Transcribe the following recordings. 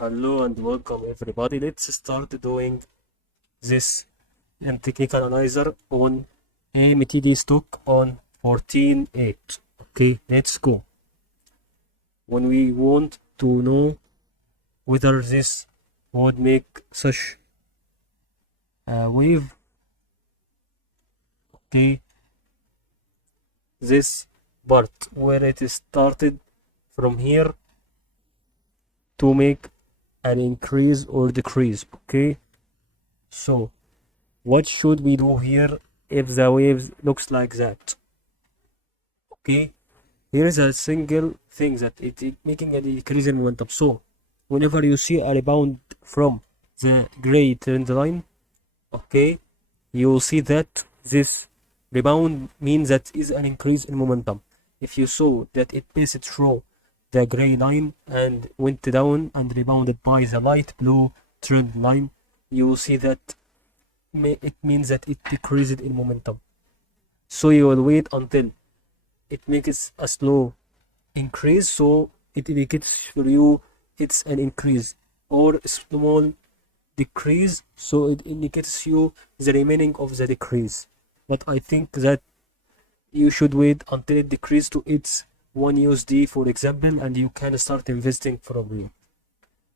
Hello and welcome everybody. Let's start doing this technical analyzer on AMTD stock on 14.8. Okay, let's go. When we want to know whether this would make such a wave, okay, this part where it is started from here to make an increase or decrease. Okay, so what should we do here if the waves looks like that? Okay, here is a single thing that it is making a decrease in momentum. So whenever you see a rebound from the gray trend line, okay, you will see that this rebound means that is an increase in momentum. If you saw that it passed through the gray line and went down and rebounded by the light blue trend line, you will see that it means that it decreased in momentum. So you will wait until it makes a slow increase, so it indicates for you it's an increase, or a small decrease, so it indicates you the remaining of the decrease. But I think that you should wait until it decreases to its 1 USD, for example, and you can start investing from here.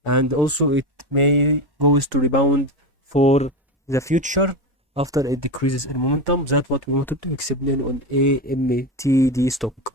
And also it may goes to rebound for the future after it decreases in momentum. That's what we wanted to explain on AMTD stock.